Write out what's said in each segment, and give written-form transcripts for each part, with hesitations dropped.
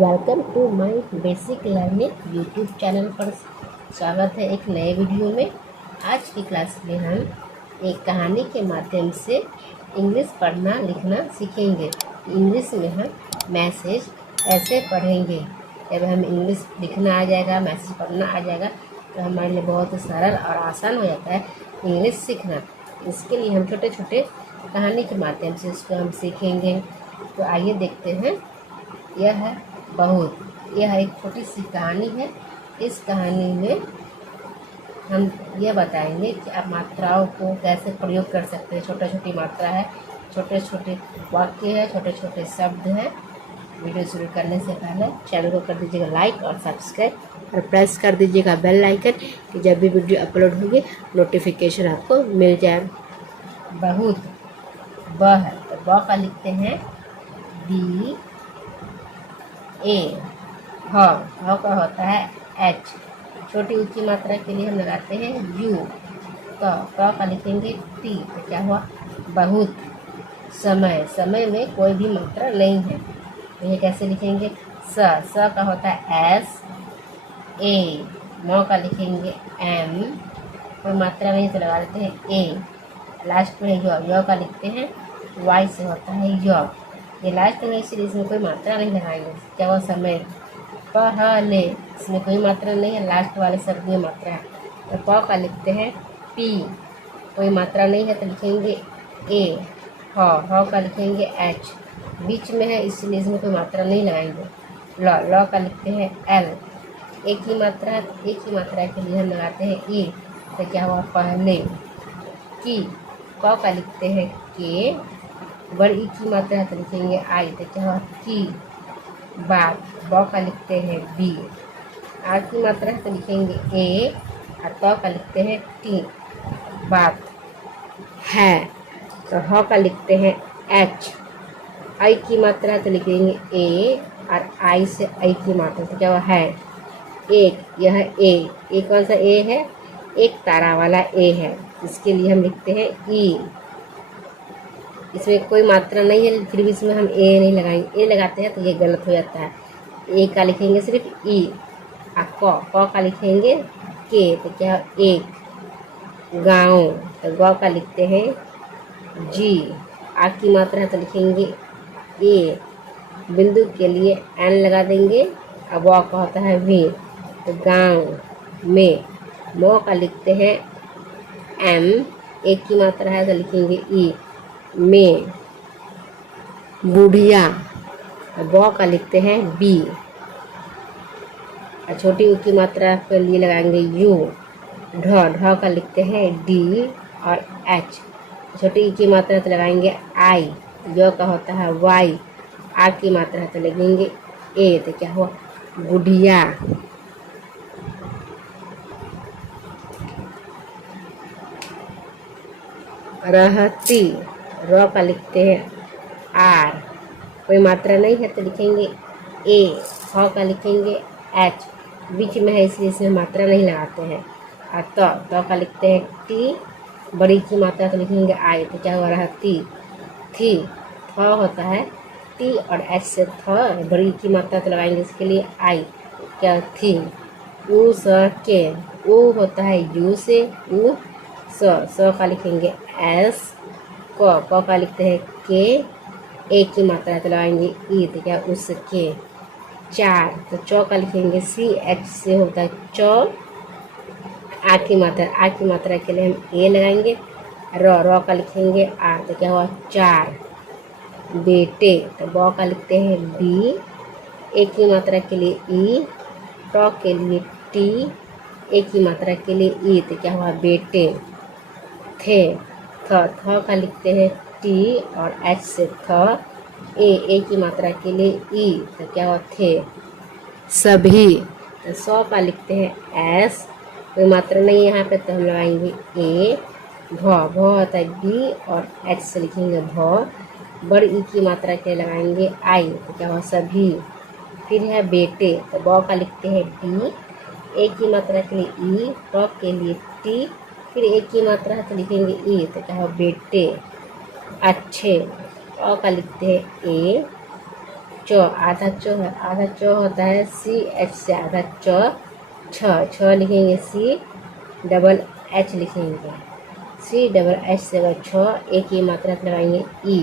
Welcome to my basic learning YouTube channel पर स्वागत है एक नए वीडियो में। आज की क्लास में हम एक कहानी के माध्यम से इंग्लिश पढ़ना लिखना सीखेंगे। इंग्लिश में हम मैसेज ऐसे पढ़ेंगे। जब हम इंग्लिश लिखना आ जाएगा, मैसेज पढ़ना आ जाएगा तो हमारे लिए बहुत सरल और आसान हो जाता है इंग्लिश सीखना। इसके लिए हम छोटे छोटे कहानी के माध्यम से इसको हम सीखेंगे। तो आइए देखते हैं। यह है बहुत। यह एक छोटी सी कहानी है। इस कहानी में हम यह बताएंगे कि आप मात्राओं को कैसे प्रयोग कर सकते हैं। छोटी छोटी मात्रा है, छोटे छोटे वाक्य है, छोटे छोटे शब्द हैं। वीडियो शुरू करने से पहले चैनल को कर दीजिएगा लाइक और सब्सक्राइब और प्रेस कर दीजिएगा बेल आइकन कि जब भी वीडियो अपलोड होगी नोटिफिकेशन आपको मिल जाए। बहुत ब है तो ब का लिखते हैं बी ए। ह का होता है एच। छोटी ऊंची मात्रा के लिए हम लगाते हैं यू। क का लिखेंगे टी। तो क्या हुआ? बहुत। समय, समय में कोई भी मात्रा नहीं है तो ये कैसे लिखेंगे? स का होता है एस ए। म का लिखेंगे एम। कोई मात्रा नहीं तो लगा देते हैं ए। लास्ट में य का लिखते हैं वाई से होता है य। ये लास्ट में इसलिए इसमें कोई मात्रा नहीं लगाएंगे। क्या हुआ? समय। पहले इसमें कोई मात्रा नहीं है, लास्ट वाले शब्द में मात्रा है। तो प का लिखते हैं पी। कोई मात्रा नहीं है तो लिखेंगे ए। ह का लिखेंगे एच। बीच में है इसलिए इसमें कोई मात्रा नहीं लगाएंगे। ल का लिखते हैं एल। एक ही मात्रा है, एक ही मात्रा के लिए हम लगाते हैं ए। तो क्या हुआ? पहले। की। क का लिखते हैं के। बड़ी की मात्रा है तो लिखेंगे आई। तो क्या हुआ? की। बात। ब का लिखते हैं बी। आ की मात्रा है तो लिखेंगे ए और त का लिखते हैं टी। बात है। तो ह का लिखते हैं एच। आई की मात्रा है तो लिखेंगे ए और आई से आई की मात्रा तो क्या हुआ? है। एक। यह ए। ए कौन सा ए है? एक तारा वाला ए है, इसके लिए हम लिखते हैं ई। इसमें कोई मात्रा नहीं है फिर भी इसमें हम ए नहीं लगाएंगे। ए लगाते हैं तो ये गलत हो जाता है। ए का लिखेंगे सिर्फ ई। और क का लिखेंगे के। तो क्या? एक। गाँव। तो ग का लिखते हैं जी। आ की मात्रा है तो लिखेंगे ए। बिंदु के लिए एन लगा देंगे। अब व का होता है वी। तो गाँव में। म का लिखते हैं एम। एक की मात्रा है तो लिखेंगे ई में। बुढ़िया। ब का लिखते हैं बी। छोटी ऊ की मात्रा के लिए लगाएंगे यू। ढ का लिखते हैं डी और एच। छोटी ई की मात्रा तो लगाएंगे आई। य का होता है वाई। आ की मात्रा तो लगेंगे ए। तो क्या हुआ? बुढ़िया। रहती। र का लिखते हैं आर। कोई मात्रा नहीं है तो लिखेंगे ए। ह का लिखेंगे एच। बीच में है इसलिए इसमें मात्रा नहीं लगाते हैं। और त का लिखते हैं टी। बड़ी की मात्रा तो लिखेंगे आई। तो क्या हुआ? रहती। थी। थ होता है टी और एच से थ। बड़ी की मात्रा तो लगाएंगे इसके लिए आई। क्या? थी। ऊ स के। ऊ होता है यू से ऊ। स का लिखेंगे एस। क का लिखते हैं के। एक की मात्रा तो लगाएंगे ई। तो क्या? उसके। चार। तो चौ का लिखेंगे सी एच से होता है चौ। आ की मात्रा के लिए हम ए लगाएंगे। र का लिखेंगे आ। तो क्या हुआ? चार। बेटे। तो ब का लिखते हैं बी। एक की मात्रा के लिए ई। ट के लिए टी। एक की मात्रा के लिए ई। तो क्या हुआ? बेटे। थे। थ का लिखते हैं टी और एच से थ। ए की मात्रा के लिए ई। तो क्या हुआ? थे। सभी। तो 100 का लिखते हैं एस। कोई मात्रा नहीं यहाँ पे तो हम लगाएंगे ए। भ होता है बी और एच से लिखेंगे भ। बड़ी ई की मात्रा के लगाएंगे आई। तो क्या हुआ? सभी। फिर है बेटे। तो ब का लिखते हैं डी। एक की मात्रा के लिए ई। ट के लिए टी। फिर एक की मात्रा है तो लिखेंगे ई। तो क्या हुआ? बेटे। अच्छे। अ का लिखते हैं ए। चौ, आधा चौ है, आधा चौ होता है CH से आधा चौ, छ लिखेंगे, CH लिखेंगे, CH से अगर छ, एक ही मात्रा लगाएंगे ई,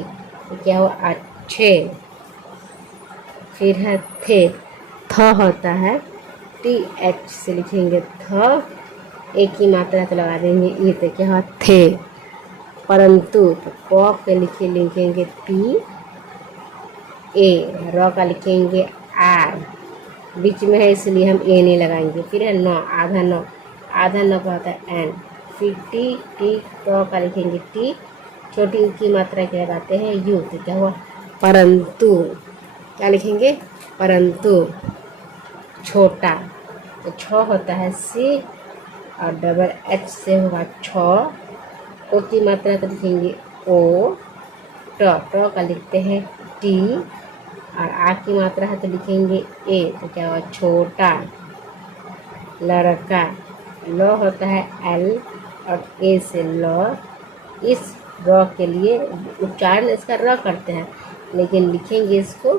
तो क्या हुआ अच्छे। फिर है थे, थ होता है TH से लिखेंगे थ, एक ही मात्रा तो लगा देंगे ई, तो क्या हुआ थे। परंतु, तो प के लिखेंगे P A, र का लिखेंगे R, बीच में है इसलिए हम ए नहीं लगाएंगे। फिर है नौ, आधा नौ, आधा नौ का होता है एन, फिर टी तो का लिखेंगे टी, छोटी ऊ की मात्रा क्या लगाते हैं यू, तो क्या हुआ परंतु। क्या लिखेंगे परंतु। छोटा, तो छ होता है सी और डबल एच से होगा छ, ओ की मात्रा तो लिखेंगे ओ, ट का लिखते हैं टी और आ की मात्रा है तो लिखेंगे ए, तो क्या हुआ छोटा। लड़का, ल होता है एल और ए से ल, इस र के लिए उच्चारण इसका र करते हैं, लेकिन लिखेंगे इसको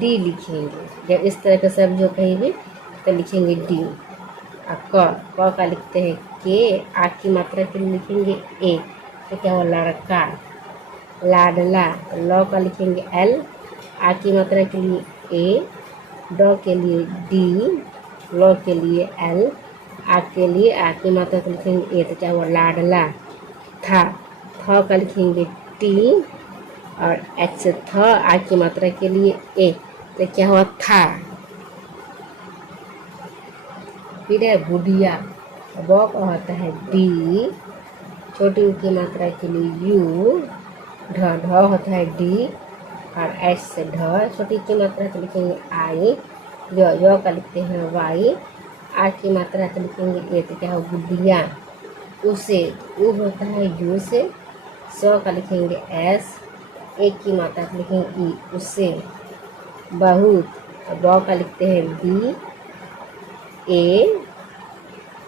डी लिखेंगे। जब इस तरह का शब्द जो कहेंगे तो लिखेंगे डी। और क का लिखते हैं के, आ की मात्रा के लिए लिखेंगे ए, तो क्या हुआ लड़का। लाडला, ल का लिखेंगे एल, आ की मात्रा के लिए ए, ड के लिए डी, ल के लिए एल, आ के लिए आ की मात्रा को लिखेंगे ए, तो क्या हुआ लाडला। था, थ का लिखेंगे टी और एच से थ, आ की मात्रा के लिए ए, तो क्या हुआ था। फिर है बुढ़िया, ब का होता है डी, छोटी ऊ की मात्रा के लिए यू, ढ होता है डी और एच से ढ, छोटी की मात्रा तो लिखेंगे आई, य का लिखते हैं वाई, आ की मात्रा तो लिखेंगे ए, तो क्या हो गुडिया। उसे, उ होता है यू से, स का लिखेंगे एस, एक की मात्रा तो लिखेंगे ई, उसे। बहुत, ब का लिखते हैं बी, ए,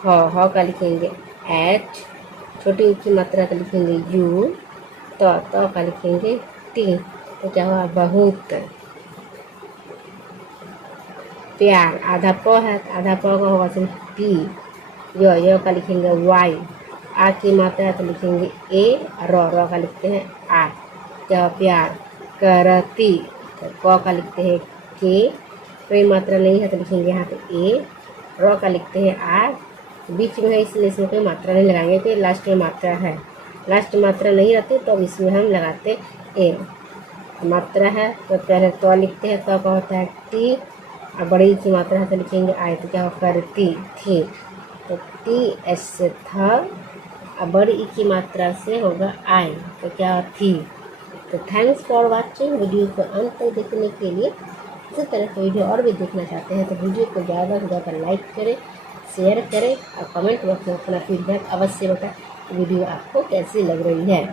ह का लिखेंगे एच, छोटी ऊ की मात्रा तो लिखेंगे यू, त का लिखेंगे टी, तो क्या हुआ बहुत। प्यार, आधा प है, आधा प का होगा सिर्फ पी, य का लिखेंगे वाई, आ की मात्रा तो लिखेंगे ए, र का लिखते हैं आ, क्या हुआ प्यार। करती, तो क का लिखते हैं के, कोई मात्रा नहीं है तो लिखेंगे यहाँ पे ए, र का लिखते हैं आर, बीच में है इसलिए इसमें कोई मात्रा नहीं लगाएंगे, कोई लास्ट में मात्रा है, लास्ट मात्रा नहीं रहती तो इसमें हम लगाते ए। मात्रा है तो पहले तो लिखते हैं, तो का होता है टी और बड़ी की मात्रा है तो लिखेंगे आई, तो क्या हो करती थी, तो टी एस से था और बड़ी ई की मात्रा से होगा आई, तो क्या थी। तो थैंक्स फॉर वाचिंग, वीडियो को अंत तक देखने के लिए। इसी तरह का वीडियो और भी देखना चाहते हैं तो वीडियो को ज़्यादा से ज़्यादा लाइक करें, शेयर करें और कमेंट बॉक्स में अपना फीडबैक अवश्य बताएं वीडियो आपको कैसी लग रही है।